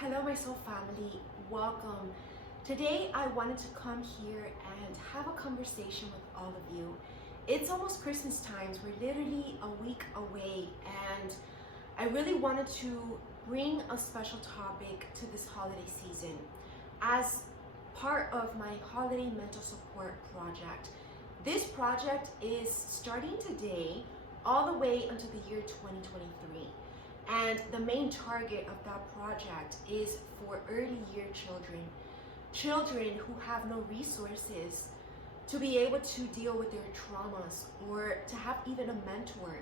Hello, my soul family. Welcome. Today, I wanted to come here and have a conversation with all of you. It's almost Christmas times. We're literally a week away, and I really wanted to bring a special topic to this holiday season as part of my holiday mental support project. This project is starting today all the way until the year 2023. And the main target of that project is for early year children who have no resources to be able to deal with their traumas or to have even a mentor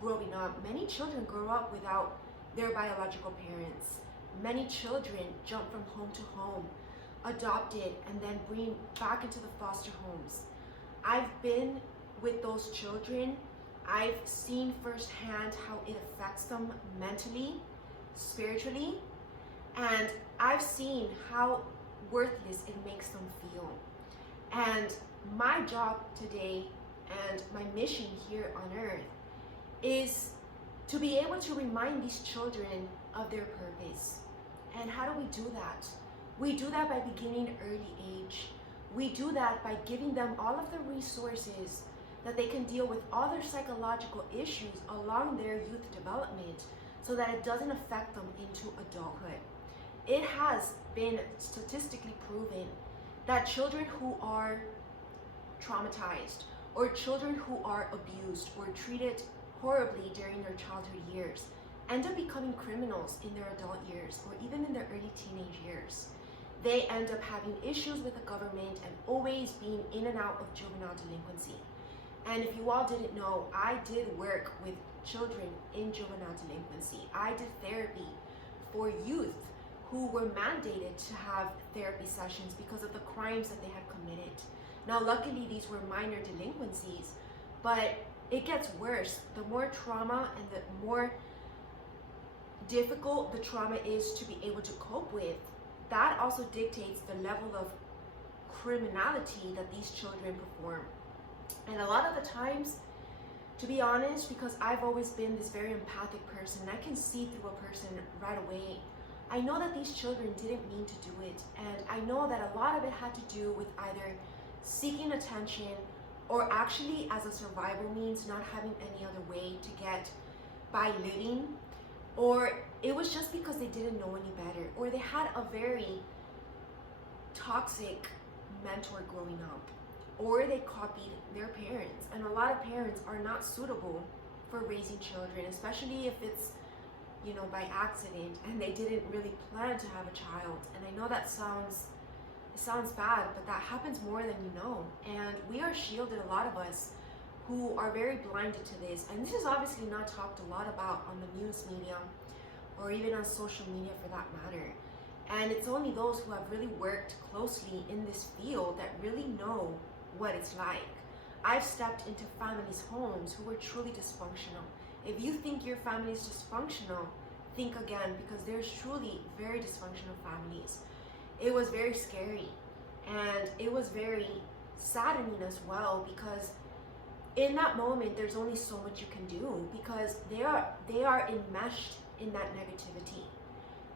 growing up. Many children grow up without their biological parents. Many children jump from home to home, adopted, and then bring back into the foster homes. I've been with those children. I've seen firsthand how it affects them mentally, spiritually, and I've seen how worthless it makes them feel. And my job today and my mission here on earth is to be able to remind these children of their purpose. And how do we do that? We do that by beginning early age. We do that by giving them all of the resources that they can deal with all their psychological issues along their youth development so that it doesn't affect them into adulthood. It has been statistically proven that children who are traumatized or children who are abused or treated horribly during their childhood years end up becoming criminals in their adult years or even in their early teenage years. They end up having issues with the government and always being in and out of juvenile delinquency. And if you all didn't know, I did work with children in juvenile delinquency. I did therapy for youth who were mandated to have therapy sessions because of the crimes that they had committed. Now, luckily, these were minor delinquencies, but it gets worse. The more trauma and the more difficult the trauma is to be able to cope with, that also dictates the level of criminality that these children perform. And a lot of the times, to be honest, because I've always been this very empathic person, I can see through a person right away. I know that these children didn't mean to do it. And I know that a lot of it had to do with either seeking attention or actually as a survival means, not having any other way to get by living. Or it was just because they didn't know any better. Or they had a very toxic mentor growing up. Or they copied their parents. And a lot of parents are not suitable for raising children, especially if it's, by accident and they didn't really plan to have a child. And I know that sounds bad, but that happens more than you know. And we are shielded, a lot of us, who are very blinded to this. And this is obviously not talked a lot about on the news media or even on social media for that matter. And it's only those who have really worked closely in this field that really know what it's like. I've stepped into families' homes who were truly dysfunctional. If you think your family is dysfunctional, think again, because there's truly very dysfunctional families. It was very scary and it was very saddening as well, because in that moment there's only so much you can do because they are enmeshed in that negativity.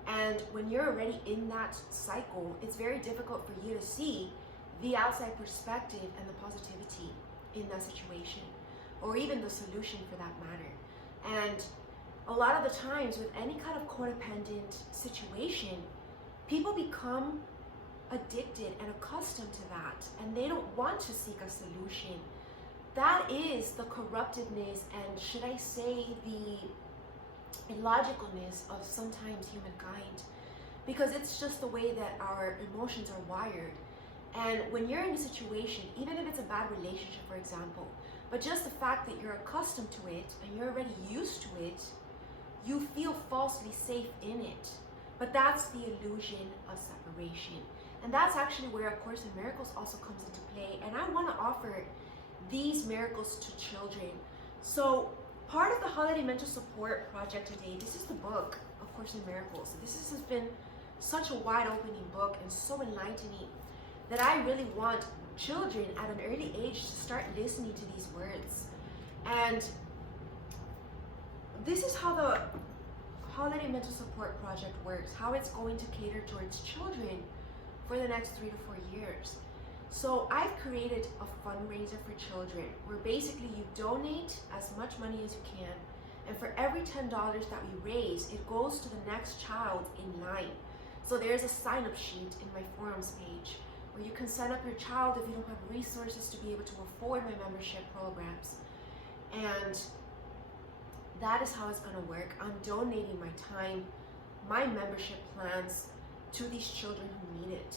And when you're already in that cycle, it's very difficult for you to see the outside perspective and the positivity in that situation, or even the solution for that matter. And a lot of the times with any kind of codependent situation, people become addicted and accustomed to that, and they don't want to seek a solution. That is the corruptedness and, should I say, the illogicalness of sometimes humankind, because it's just the way that our emotions are wired. And when you're in a situation, even if it's a bad relationship, for example, but just the fact that you're accustomed to it and you're already used to it, you feel falsely safe in it. But that's the illusion of separation. And that's actually where A Course in Miracles also comes into play. And I want to offer these miracles to children. So part of the Holiday Mental Support Project today, this is the book, A Course in Miracles. This has been such a wide opening book and so enlightening, that I really want children at an early age to start listening to these words. And this is how the holiday mental support project works, how it's going to cater towards children for the next 3 to 4 years. So I've created a fundraiser for children where basically you donate as much money as you can, and for every $10 that we raise, it goes to the next child in line. So there's a sign-up sheet in my forums page where you can sign up your child if you don't have resources to be able to afford my membership programs. And that is how it's going to work. I'm donating my time, my membership plans to these children who need it.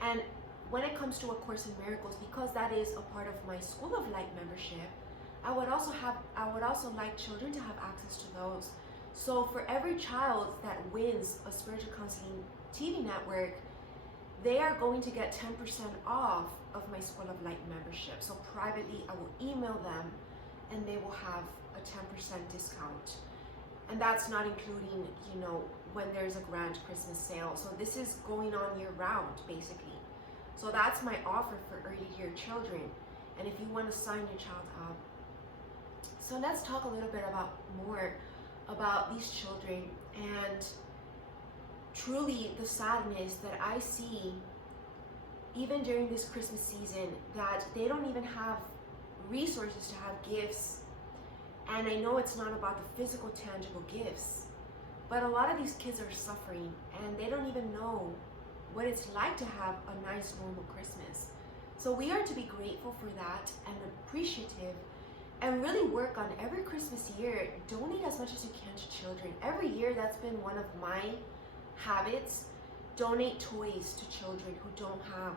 And when it comes to A Course in Miracles, because that is a part of my School of Light membership, I would also like children to have access to those. So for every child that wins a spiritual counseling TV network, they are going to get 10% off of my School of Light membership. So privately, I will email them and they will have a 10% discount. And that's not including, when there's a grand Christmas sale. So this is going on year round, basically. So that's my offer for early year children. And if you want to sign your child up. So let's talk a little bit more about these children and truly the sadness that I see even during this Christmas season, that they don't even have resources to have gifts. And I know it's not about the physical, tangible gifts, but a lot of these kids are suffering and they don't even know what it's like to have a nice, normal Christmas. So we are to be grateful for that and appreciative, and really work on every Christmas year, donate as much as you can to children. Every year, that's been one of my habits. Donate toys to children who don't have.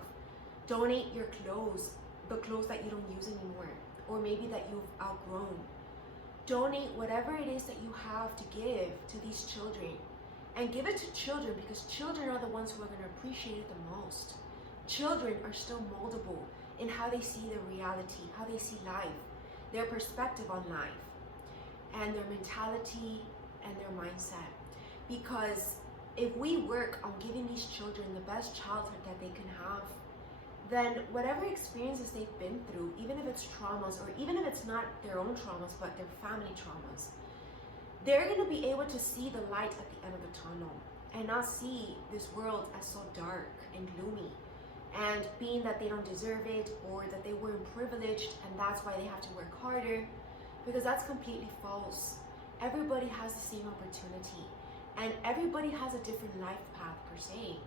Donate your clothes, the clothes that you don't use anymore, or maybe that you've outgrown. Donate whatever it is that you have to give to these children. And give it to children, because children are the ones who are going to appreciate it the most. Children are still moldable in how they see the reality, how they see life, their perspective on life, and their mentality and their mindset. Because if we work on giving these children the best childhood that they can have, then whatever experiences they've been through, even if it's traumas, or even if it's not their own traumas, but their family traumas, they're going to be able to see the light at the end of the tunnel and not see this world as so dark and gloomy, and being that they don't deserve it, or that they weren't privileged and that's why they have to work harder, because that's completely false. Everybody has the same opportunity, and everybody has a different life path per se,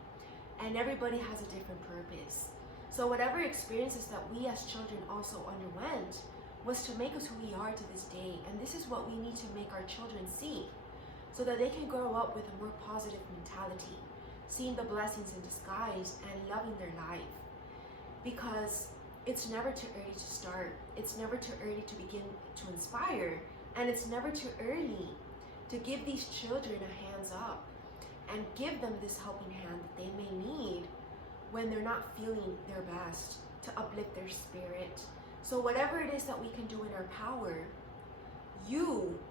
and everybody has a different purpose. So whatever experiences that we as children also underwent was to make us who we are to this day. And this is what we need to make our children see, so that they can grow up with a more positive mentality, seeing the blessings in disguise and loving their life. Because it's never too early to start. It's never too early to begin to inspire. And it's never too early to give these children a hands up and give them this helping hand that they may need when they're not feeling their best, to uplift their spirit. So whatever it is that we can do in our power,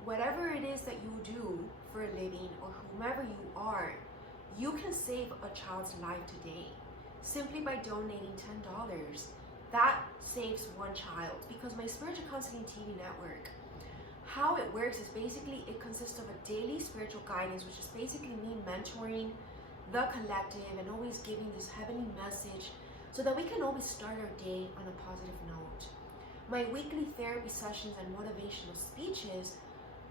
whatever it is that you do for a living, or whomever you are, you can save a child's life today simply by donating $10. That saves one child. Because my Spiritual Counseling TV network, how it works is basically it consists of a daily spiritual guidance, which is basically me mentoring the collective and always giving this heavenly message so that we can always start our day on a positive note. My weekly therapy sessions and motivational speeches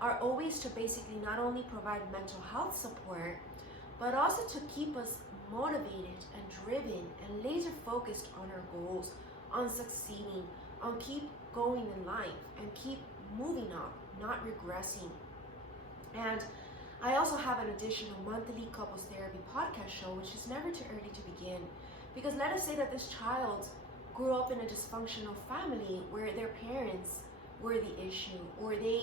are always to basically not only provide mental health support, but also to keep us motivated and driven and laser focused on our goals, on succeeding, on keep going in life and keep moving up, not regressing. And I also have an additional monthly couples therapy podcast show, which is never too early to begin. Because let us say that this child grew up in a dysfunctional family where their parents were the issue, or they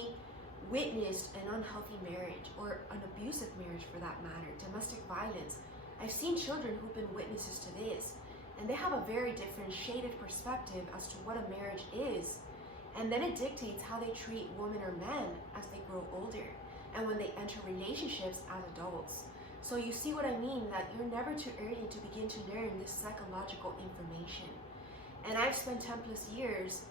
witnessed an unhealthy marriage, or an abusive marriage for that matter, domestic violence. I've seen children who've been witnesses to this, and they have a very different shaded perspective as to what a marriage is. And then it dictates how they treat women or men as they grow older, and when they enter relationships as adults. So you see what I mean, that you're never too early to begin to learn this psychological information. And I've spent 10 plus years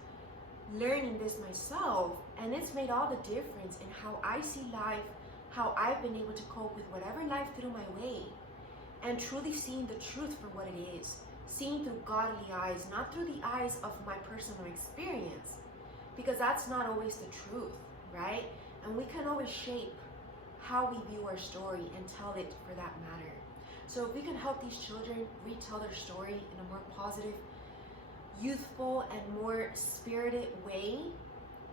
learning this myself, and it's made all the difference in how I see life, how I've been able to cope with whatever life threw my way, and truly seeing the truth for what it is, seeing through godly eyes, not through the eyes of my personal experience, because that's not always the truth, right? And we can always shape how we view our story and tell it for that matter. So if we can help these children retell their story in a more positive, youthful, and more spirited way,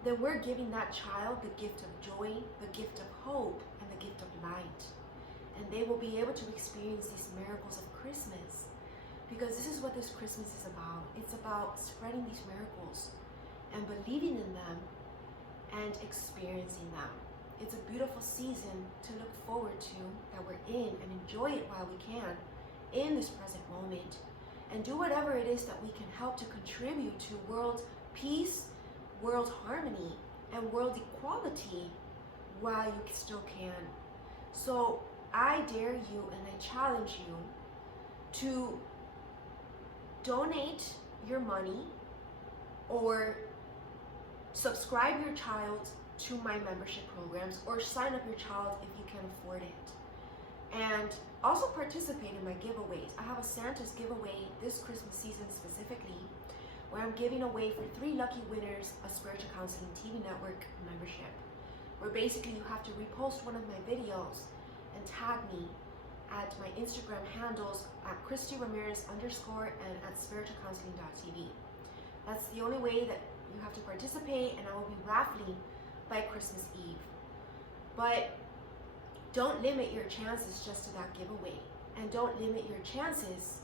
then we're giving that child the gift of joy, the gift of hope, and the gift of light. And they will be able to experience these miracles of Christmas, because this is what this Christmas is about. It's about spreading these miracles and believing in them and experiencing them. It's a beautiful season to look forward to, that we're in, and enjoy it while we can in this present moment, and do whatever it is that we can help to contribute to world peace, world harmony, and world equality while you still can. So I dare you and I challenge you to donate your money or subscribe your child to my membership programs, or sign up your child if you can afford it. And also participate in my giveaways. I have a Santa's giveaway this Christmas season specifically, where I'm giving away for 3 lucky winners a Spiritual Counseling TV Network membership, where basically you have to repost one of my videos and tag me at my Instagram handles at Christy Ramirez_ and at spiritualcounseling.tv. That's the only way that you have to participate, and I will be raffling by Christmas Eve. But don't limit your chances just to that giveaway, and don't limit your chances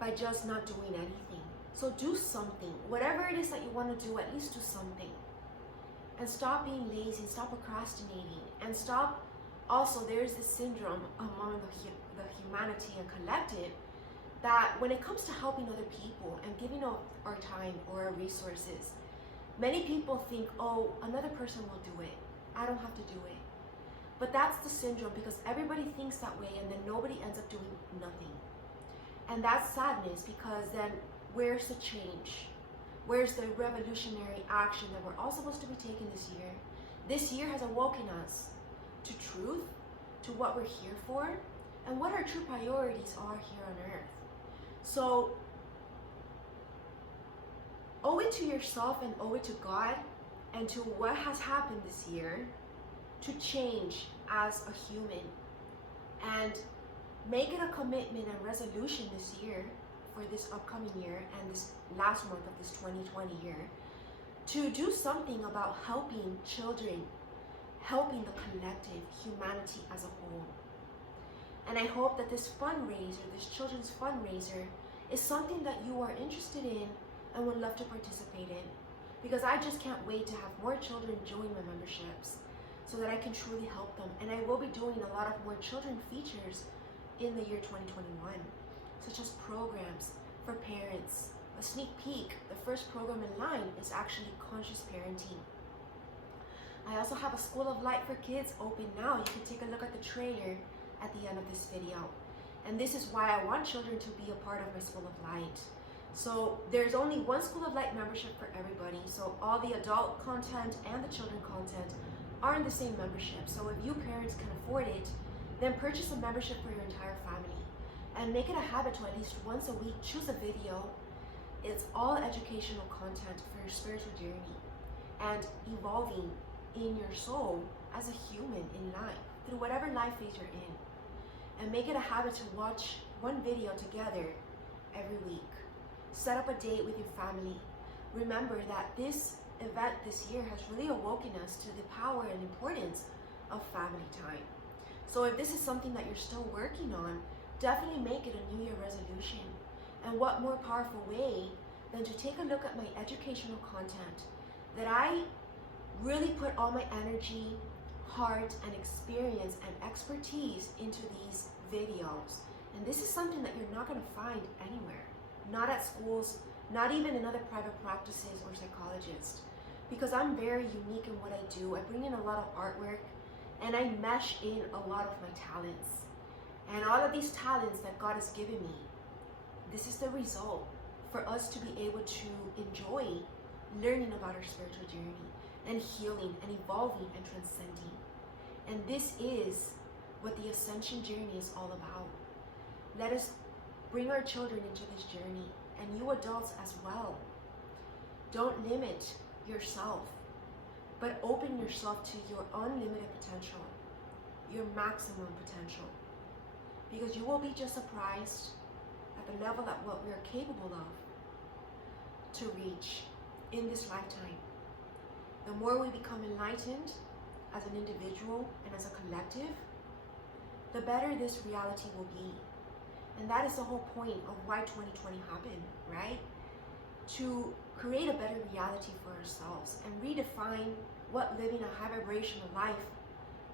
by just not doing anything. So do something. Whatever it is that you want to do, at least do something. And stop being lazy, stop procrastinating, and stop. Also, there's this syndrome among the humanity and collective that when it comes to helping other people and giving up our time or our resources, many people think, oh, another person will do it. I don't have to do it. But that's the syndrome, because everybody thinks that way, and then nobody ends up doing nothing. And that's sadness, because then where's the change? Where's the revolutionary action that we're all supposed to be taking this year? This year has awoken us to truth, to what we're here for, and what our true priorities are here on earth. So owe it to yourself and owe it to God and to what has happened this year to change as a human, and make it a commitment and resolution this year, for this upcoming year and this last month of this 2020 year, to do something about helping children, helping the collective, humanity as a whole. And I hope that this fundraiser, this children's fundraiser, is something that you are interested in and would love to participate in, because I just can't wait to have more children join my memberships so that I can truly help them. And I will be doing a lot of more children features in the year 2021, such as programs for parents. A sneak peek, the first program in line is actually conscious parenting. I also have a School of Light for Kids open now. You can take a look at the trailer at the end of this video. And this is why I want children to be a part of my School of Light. So there's only one School of Light membership for everybody. So all the adult content and the children content are in the same membership. So if you parents can afford it, then purchase a membership for your entire family. And make it a habit to at least once a week choose a video. It's all educational content for your spiritual journey and evolving in your soul as a human in life, through whatever life phase you're in. And make it a habit to watch one video together every week. Set up a date with your family. Remember that this event this year has really awoken us to the power and importance of family time. So if this is something that you're still working on, definitely make it a New Year resolution. And what more powerful way than to take a look at my educational content that I really put all my energy, heart, and experience and expertise into these videos. And this is something that you're not going to find anywhere. Not at schools, not even in other private practices or psychologists. Because I'm very unique in what I do. I bring in a lot of artwork and I mesh in a lot of my talents. And all of these talents that God has given me, this is the result for us to be able to enjoy learning about our spiritual journey and healing and evolving and transcending. And this is what the ascension journey is all about. Let us bring our children into this journey, and you adults as well. Don't limit yourself, but open yourself to your unlimited potential, your maximum potential. Because you will be just surprised at the level at what we are capable of to reach in this lifetime. The more we become enlightened as an individual and as a collective, the better this reality will be. And that is the whole point of why 2020 happened, right? To create a better reality for ourselves and redefine what living a high vibrational life,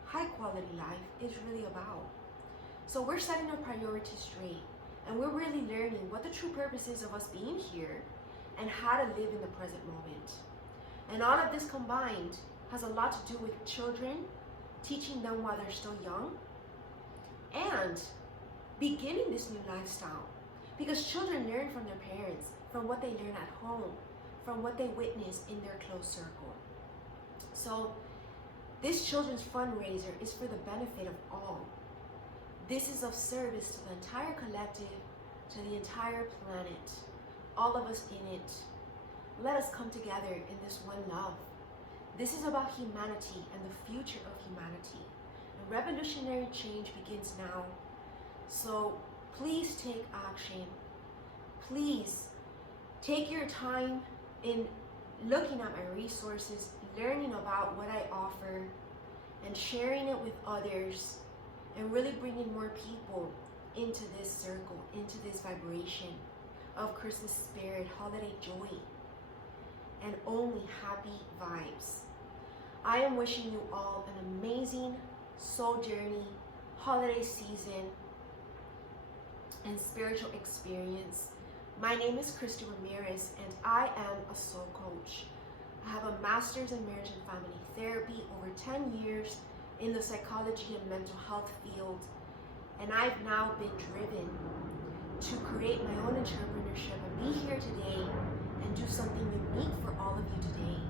high quality life is really about. So we're setting our priorities straight, and we're really learning what the true purpose is of us being here and how to live in the present moment. And all of this combined has a lot to do with children, teaching them while they're still young, and beginning this new lifestyle. Because children learn from their parents, from what they learn at home, from what they witness in their close circle. So this children's fundraiser is for the benefit of all. This is of service to the entire collective, to the entire planet, all of us in it. Let us come together in this one love. This is about humanity and the future of humanity. And revolutionary change begins now. So please take action. Please take your time in looking at my resources, learning about what I offer, and sharing it with others, and really bringing more people into this circle, into this vibration of Christmas spirit, holiday joy, and only happy vibes. I am wishing you all an amazing soul journey, holiday season, and spiritual experience. My name is Christy Ramirez, and I am a soul coach. I have a master's in marriage and family therapy, over 10 years in the psychology and mental health field, and I've now been driven to create my own entrepreneurship and be here today and do something unique for all of you today,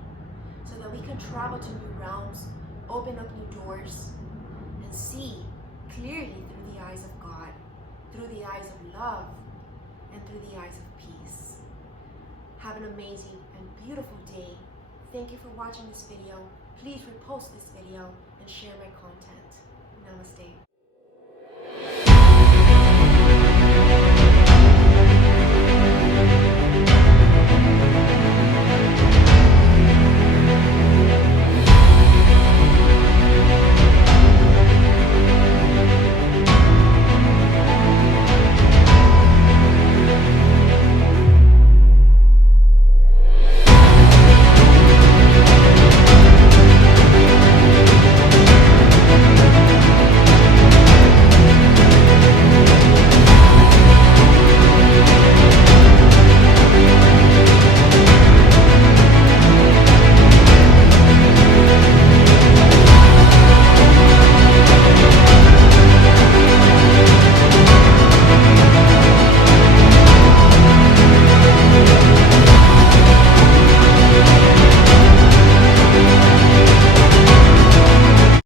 so that we can travel to new realms, open up new doors, and see clearly through the eyes of God, through the eyes of love, and through the eyes of peace. Have an amazing and beautiful day. Thank you for watching this video. Please repost this video and share my content. Namaste.